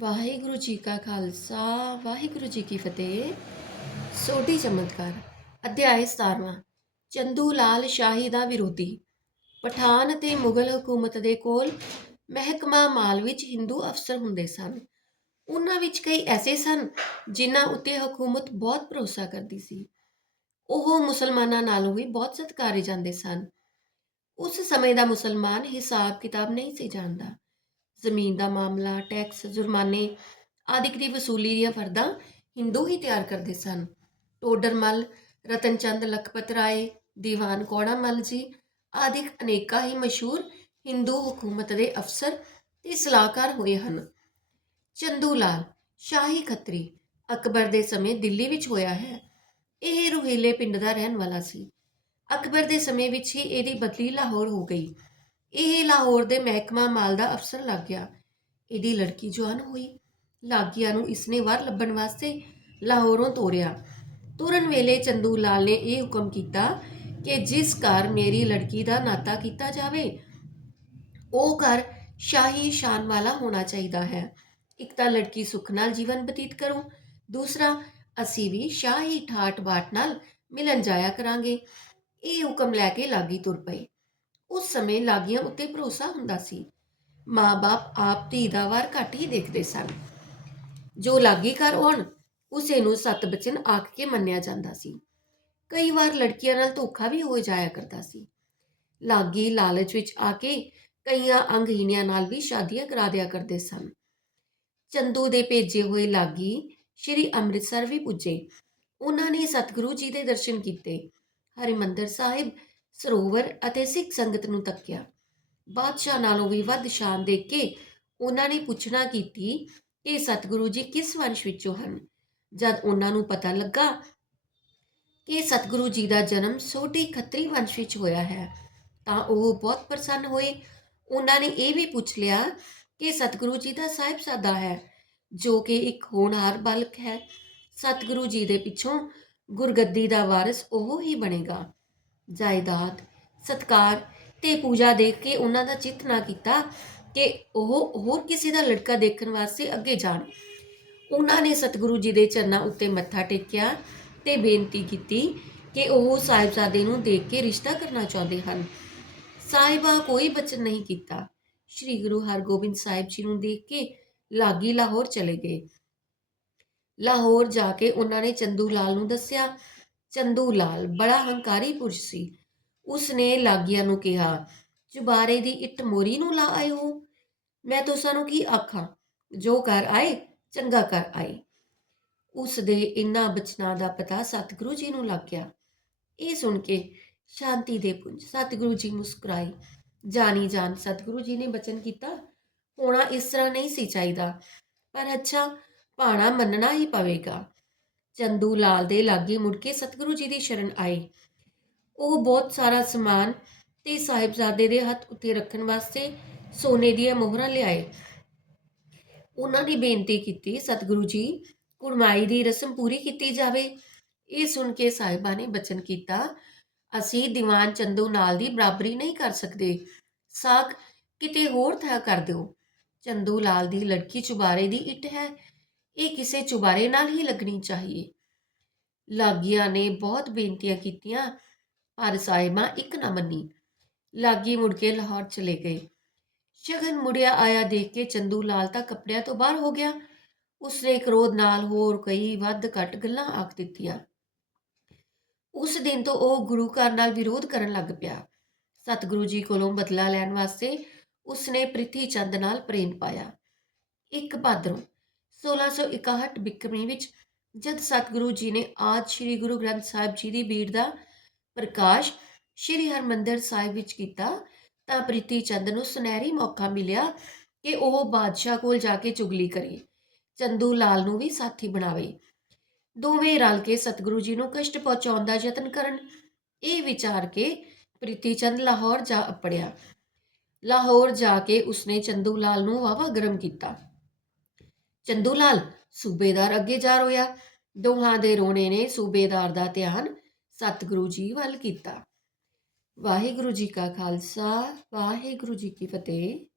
ਵਾਹਿਗੁਰੂ ਜੀ ਕਾ ਖਾਲਸਾ, ਵਾਹਿਗੁਰੂ ਜੀ ਕੀ ਫਤਿਹ। ਸੋਢੀ ਚਮਤਕਾਰ, ਅਧਿਆਇ 17ਵਾਂ ਚੰਦੂ ਲਾਲ ਸ਼ਾਹੀ ਦਾ ਵਿਰੋਧੀ। ਪਠਾਨ ਤੇ ਮੁਗਲ ਹਕੂਮਤ ਦੇ ਕੋਲ ਮਹਿਕਮਾ ਮਾਲ ਵਿੱਚ ਹਿੰਦੂ ਅਫਸਰ ਹੁੰਦੇ ਸਨ। ਉਹਨਾਂ ਵਿੱਚ ਕਈ ਐਸੇ ਸਨ ਜਿਨ੍ਹਾਂ ਉੱਤੇ ਹਕੂਮਤ ਬਹੁਤ ਭਰੋਸਾ ਕਰਦੀ ਸੀ। ਉਹ ਮੁਸਲਮਾਨਾਂ ਨਾਲੋਂ ਵੀ ਬਹੁਤ ਸਤਿਕਾਰੇ ਜਾਂਦੇ ਸਨ। ਉਸ ਸਮੇਂ ਦਾ ਮੁਸਲਮਾਨ ਹਿਸਾਬ ਕਿਤਾਬ ਨਹੀਂ ਸੀ ਜਾਣਦਾ। ਜ਼ਮੀਨ ਦਾ ਮਾਮਲਾ, ਟੈਕਸ, ਜੁਰਮਾਨੇ ਆਦਿਕ ਦੀ ਵਸੂਲੀ ਦੀਆਂ ਫਰਦਾਂ ਹਿੰਦੂ ਹੀ ਤਿਆਰ ਕਰਦੇ ਸਨ। ਟੋਡਰਮਲ ਰਤਨਚੰਦ ਲਖਪਤ ਰਾਏ, ਦੀਵਾਨ ਕੌੜਾਮਲ ਜੀ ਆਦਿਕ ਅਨੇਕਾਂ ਹੀ ਮਸ਼ਹੂਰ ਹਿੰਦੂ ਹਕੂਮਤ ਦੇ ਅਫਸਰ ਤੇ ਸਲਾਹਕਾਰ ਹੋਏ ਹਨ। ਚੰਦੂ ਲਾਲ, ਸ਼ਾਹੀ ਖੱਤਰੀ, ਅਕਬਰ ਦੇ ਸਮੇਂ ਦਿੱਲੀ ਵਿੱਚ ਹੋਇਆ ਹੈ। ਇਹ ਰੋਹੀਲੇ ਪਿੰਡ ਦਾ ਰਹਿਣ ਵਾਲਾ ਸੀ। ਅਕਬਰ ਦੇ ਸਮੇਂ ਵਿੱਚ ਹੀ ਇਹਦੀ ਬਦਲੀ ਲਾਹੌਰ ਹੋ ਗਈ। ਇਹ ਲਾਹੌਰ ਦੇ ਮਹਿਕਮਾ ਮਾਲ ਦਾ ਅਫਸਰ ਲੱਗ ਗਿਆ। ਇਹਦੀ ਲੜਕੀ ਜਵਾਨ ਹੋਈ। ਲਾਗੀਆਂ ਨੂੰ ਇਸਨੇ ਵਾਰ ਲੱਭਣ ਵਾਸਤੇ ਲਾਹੌਰੋਂ ਤੋਰਿਆ। ਤੁਰਨ ਵੇਲੇ ਚੰਦੂ ਲਾਲ ਨੇ ਇਹ ਹੁਕਮ ਕੀਤਾ ਕਿ ਜਿਸ ਘਰ ਮੇਰੀ ਲੜਕੀ ਦਾ ਨਾਤਾ ਕੀਤਾ ਜਾਵੇ, ਉਹ ਘਰ ਸ਼ਾਹੀ ਸ਼ਾਨ ਵਾਲਾ ਹੋਣਾ ਚਾਹੀਦਾ ਹੈ। ਇੱਕ ਤਾਂ ਲੜਕੀ ਸੁੱਖ ਨਾਲ ਜੀਵਨ ਬਤੀਤ ਕਰੂ, ਦੂਸਰਾ ਅਸੀਂ ਵੀ ਸ਼ਾਹੀ ਠਾਠ ਬਾਟ ਨਾਲ ਮਿਲਣ ਜਾਇਆ ਕਰਾਂਗੇ। ਇਹ ਹੁਕਮ ਲੈ ਕੇ ਲਾਗੀ ਤੁਰ ਪਈ। ਉਸ ਸਮੇਂ ਲਾਗੀਆਂ ਉੱਤੇ ਭਰੋਸਾ ਹੁੰਦਾ ਸੀ। ਮਾਂ-ਬਾਪ ਆਪ ਧੀ ਦਾ ਵਾਰ ਘੱਟ ਹੀ ਦੇਖਦੇ ਸਨ। ਜੋ ਲਾਗੀ ਘਰ ਆਉਣ ਉਸੇ ਨੂੰ ਸਤ ਬਚਨ ਆਖ ਕੇ ਮੰਨਿਆ ਜਾਂਦਾ ਸੀ। ਕਈ ਵਾਰ ਲੜਕੀਆਂ ਨਾਲ ਧੋਖਾ ਵੀ ਹੋ ਜਾਇਆ ਕਰਦਾ ਸੀ। ਲਾਗੀ ਲਾਲਚ ਵਿੱਚ ਆ ਕੇ ਕਈਆਂ ਅੰਗਹੀਣਿਆਂ ਨਾਲ ਵੀ ਸ਼ਾਦੀਆਂ ਕਰਾ ਦਿਆ ਕਰਦੇ ਸਨ। ਚੰਦੂ ਦੇ ਭੇਜੇ ਹੋਏ ਲਾਗੀ ਸ਼੍ਰੀ ਅੰਮ੍ਰਿਤਸਰ ਵੀ ਪੁੱਜੇ। ਉਹਨਾਂ ਨੇ ਸਤਿਗੁਰੂ ਜੀ ਦੇ ਦਰਸ਼ਨ ਕੀਤੇ। ਹਰਿਮੰਦਰ ਸਾਹਿਬ ਸਰੋਵਰ ਅਤੇ ਸਿੱਖ ਸੰਗਤ ਨੂੰ ਤੱਕਿਆ। ਬਾਦਸ਼ਾਹ ਨਾਲੋਂ ਵੀ ਵੱਧ ਸ਼ਾਨ ਦੇਖ ਕੇ ਉਹਨਾਂ ਨੇ ਪੁੱਛਣਾ ਕੀਤੀ ਕਿ ਸਤਿਗੁਰੂ ਜੀ ਕਿਸ ਵੰਸ਼ ਵਿੱਚੋਂ ਹਨ? ਜਦ ਉਹਨਾਂ ਨੂੰ ਪਤਾ ਲੱਗਾ ਕਿ ਸਤਿਗੁਰੂ ਜੀ ਦਾ ਜਨਮ ਸੋਢੀ ਖੱਤਰੀ ਵੰਸ਼ ਵਿੱਚ ਹੋਇਆ ਹੈ, ਤਾਂ ਉਹ ਬਹੁਤ ਪ੍ਰਸੰਨ ਹੋਏ। ਉਹਨਾਂ ਨੇ ਇਹ ਵੀ ਪੁੱਛ ਲਿਆ ਕਿ ਸਤਿਗੁਰੂ ਜੀ ਦਾ ਸਾਹਿਬਜ਼ਾਦਾ ਹੈ, ਜੋ ਕਿ ਇੱਕ ਹੋਣਹਾਰ ਬਾਲਕ ਹੈ। ਸਤਿਗੁਰੂ ਜੀ ਦੇ ਪਿੱਛੋਂ ਗੁਰਗੱਦੀ ਦਾ ਵਾਰਿਸ ਉਹ ਹੀ ਬਣੇਗਾ। ਜਾਇਦਾਦ, ਸਤਕਾਰ ਤੇ ਪੂਜਾ ਦੇਖ ਕੇ ਉਹਨਾਂ ਦਾ ਚਿੱਤ ਨਾ ਕੀਤਾ ਕਿ ਉਹ ਹੋਰ ਕਿਸੇ ਦਾ ਲੜਕਾ ਦੇਖਣ ਵਾਸਤੇ ਅੱਗੇ ਜਾਣ। ਉਹਨਾਂ ਨੇ ਸਤਿਗੁਰੂ ਜੀ ਦੇ ਚਰਨਾਂ ਉੱਤੇ ਮੱਥਾ ਟੇਕਿਆ ਤੇ ਬੇਨਤੀ ਕੀਤੀ ਕਿ ਉਹ ਸਾਹਿਬਜ਼ਾਦੇ ਨੂੰ ਦੇਖ ਕੇ ਰਿਸ਼ਤਾ ਕਰਨਾ ਚਾਹੁੰਦੇ ਹਨ। ਸਾਹਿਬਾ ਕੋਈ ਬਚਨ ਨਹੀਂ ਕੀਤਾ। ਸ੍ਰੀ ਗੁਰੂ ਹਰਗੋਬਿੰਦ ਸਾਹਿਬ ਜੀ ਨੂੰ ਦੇਖ ਕੇ ਲਾਗੀ ਲਾਹੌਰ ਚਲੇ ਗਏ। ਲਾਹੌਰ ਜਾ ਕੇ ਉਹਨਾਂ ਨੇ ਚੰਦੂ ਲਾਲ ਨੂੰ ਦੱਸਿਆ ਚੰਦੂ ਲਾਲ, ਬੜਾ ਹੰਕਾਰੀ ਪੁਰਸ਼ ਸੀ। ਉਸਨੇ ਲਾਗੀਆਂ ਨੂੰ ਕਿਹਾ, ਚੁਬਾਰੇ ਦੀ ਇੱਟ ਮੋਰੀ ਨੂੰ ਲਾ ਆਏ ਹੋ ਮੈਂ ਤੁਸਾਂ ਨੂੰ ਕੀ ਆਖਾਂ? ਜੋ ਕਰ ਆਏ, ਚੰਗਾ ਕਰ ਆਏ। ਉਸ ਦੇ ਇਨ੍ਹਾਂ ਬਚਨਾਂ ਦਾ ਪਤਾ ਸਤਿਗੁਰੂ ਜੀ ਨੂੰ ਲੱਗ ਗਿਆ। ਇਹ ਸੁਣ ਕੇ ਸ਼ਾਂਤੀ ਦੇ ਪੁੰਜ ਸਤਿਗੁਰੂ ਜੀ ਮੁਸਕਰਾਏ। ਜਾਣੀ ਜਾਨ ਸਤਿਗੁਰੂ ਜੀ ਨੇ ਬਚਨ ਕੀਤਾ, ਹੋਣਾ ਇਸ ਤਰ੍ਹਾਂ ਨਹੀਂ ਸੀ ਚਾਹੀਦਾ। ਪਰ ਅੱਛਾ, ਭਾਣਾ ਮੰਨਣਾ ਹੀ ਪਵੇਗਾ। ਚੰਦੂ ਲਾਲ ਦੇ ਲਾਗੇ ਮੁੜ ਕੇ ਸਤਿਗੁਰੂ ਜੀ ਦੀ ਸ਼ਰਨ ਆਏ ਉਹ ਬਹੁਤ ਸਾਰਾ ਸਮਾਨ ਤੇ ਸਾਹਿਬਜ਼ਾਦੇ ਦੇ ਹੱਥ ਉੱਤੇ ਰੱਖਣ ਵਾਸਤੇ ਸੋਨੇ ਦੀਆਂ ਮੋਹਰਾਂ ਲਿਆਏ। ਉਹਨਾਂ ਨੇ ਬੇਨਤੀ ਕੀਤੀ, ਸਤਿਗੁਰੂ ਜੀ, ਕੁੜਮਾਈ ਦੀ ਰਸਮ ਪੂਰੀ ਕੀਤੀ ਜਾਵੇ। ਇਹ ਸੁਣ ਕੇ ਸਾਹਿਬਾਂ ਨੇ ਬਚਨ ਕੀਤਾ, ਅਸੀਂ ਦੀਵਾਨ ਚੰਦੂ ਨਾਲ ਦੀ ਬਰਾਬਰੀ ਨਹੀਂ ਕਰ ਸਕਦੇ। ਸਾਖ ਕਿਤੇ ਹੋਰ ਥਾਂ ਕਰ ਦਿਓ। ਚੰਦੂ ਲਾਲ ਦੀ ਲੜਕੀ ਚੁਬਾਰੇ ਦੀ ਇੱਟ ਹੈ। ਇਹ ਕਿਸੇ ਚੁਬਾਰੇ ਨਾਲ ਹੀ ਲੱਗਣੀ ਚਾਹੀਏ। ਲਾਗੀਆਂ ਨੇ ਬਹੁਤ ਬੇਨਤੀਆਂ ਕੀਤੀਆਂ, ਪਰ ਸਾਇਮਾ ਇੱਕ ਨਾ ਮੰਨੀ। ਲਾਗੀ ਮੁੜ ਕੇ ਲਾਹੌਰ ਚਲੇ ਗਏ। ਸ਼ਗਨ ਮੁੜਿਆ ਆਇਆ ਦੇਖ ਕੇ ਚੰਦੂ ਲਾਲ ਤਾਂ ਕੱਪੜਿਆਂ ਤੋਂ ਬਾਹਰ ਹੋ ਗਿਆ। ਉਸਨੇ ਕ੍ਰੋਧ ਨਾਲ ਹੋਰ ਕਈ ਵੱਧ ਘੱਟ ਗੱਲਾਂ ਆਖ ਦਿੱਤੀਆਂ। ਉਸ ਦਿਨ ਤੋਂ ਉਹ ਗੁਰੂ ਘਰ ਨਾਲ ਵਿਰੋਧ ਕਰਨ ਲੱਗ ਪਿਆ। ਸਤਿਗੁਰੂ ਜੀ ਕੋਲੋਂ ਬਦਲਾ ਲੈਣ ਵਾਸਤੇ ਉਸਨੇ ਪ੍ਰਿਥੀ ਚੰਦ ਨਾਲ ਪ੍ਰੇਮ ਪਾਇਆ। ਇੱਕ ਭਾਦਰੋਂ 1661 ਬਿਕਰਮੀ ਵਿੱਚ ਜਦ ਸਤਿਗੁਰੂ ਜੀ ਨੇ ਆਜ ਸ੍ਰੀ ਗੁਰੂ ਗ੍ਰੰਥ ਸਾਹਿਬ ਜੀ ਦੀ ਬੀੜ ਦਾ ਪ੍ਰਕਾਸ਼ ਸ੍ਰੀ ਹਰਮੰਦਰ ਸਾਹਿਬ ਵਿੱਚ ਕੀਤਾ, ਤਾਂ ਪ੍ਰੀਤੀ ਚੰਦ ਨੂੰ ਸੁਨਹਿਰੀ ਮੌਕਾ ਮਿਲਿਆ ਕਿ ਉਹ ਬਾਦਸ਼ਾਹ ਕੋਲ ਜਾ ਕੇ ਚੁਗਲੀ ਕਰੇ। ਚੰਦੂ ਲਾਲ ਨੂੰ ਵੀ ਸਾਥੀ ਬਣਾਵੇ। ਦੋਵੇਂ ਰਲ ਕੇ ਸਤਿਗੁਰੂ ਜੀ ਨੂੰ ਕਸ਼ਟ ਪਹੁੰਚਾਉਣ ਦਾ ਯਤਨ ਕਰਨ। ਇਹ ਵਿਚਾਰ ਕੇ ਪ੍ਰੀਤੀ ਚੰਦ ਲਾਹੌਰ ਜਾ ਅਪੜਿਆ। ਲਾਹੌਰ ਜਾ ਕੇ ਉਸਨੇ ਚੰਦੂ ਲਾਲ ਨੂੰ ਵਾਵਾ ਗਰਮ ਕੀਤਾ। ਚੰਦੂ ਲਾਲ ਸੂਬੇਦਾਰ ਅੱਗੇ ਜਾ ਰੋਇਆ। ਦੋਹਾਂ ਦੇ ਰੋਣੇ ਨੇ ਸੂਬੇਦਾਰ ਦਾ ਧਿਆਨ ਸਤਿਗੁਰੂ ਜੀ ਵੱਲ ਕੀਤਾ। ਵਾਹਿਗੁਰੂ ਜੀ ਕਾ ਖਾਲਸਾ, ਵਾਹਿਗੁਰੂ ਜੀ ਕੀ ਫਤਿਹ।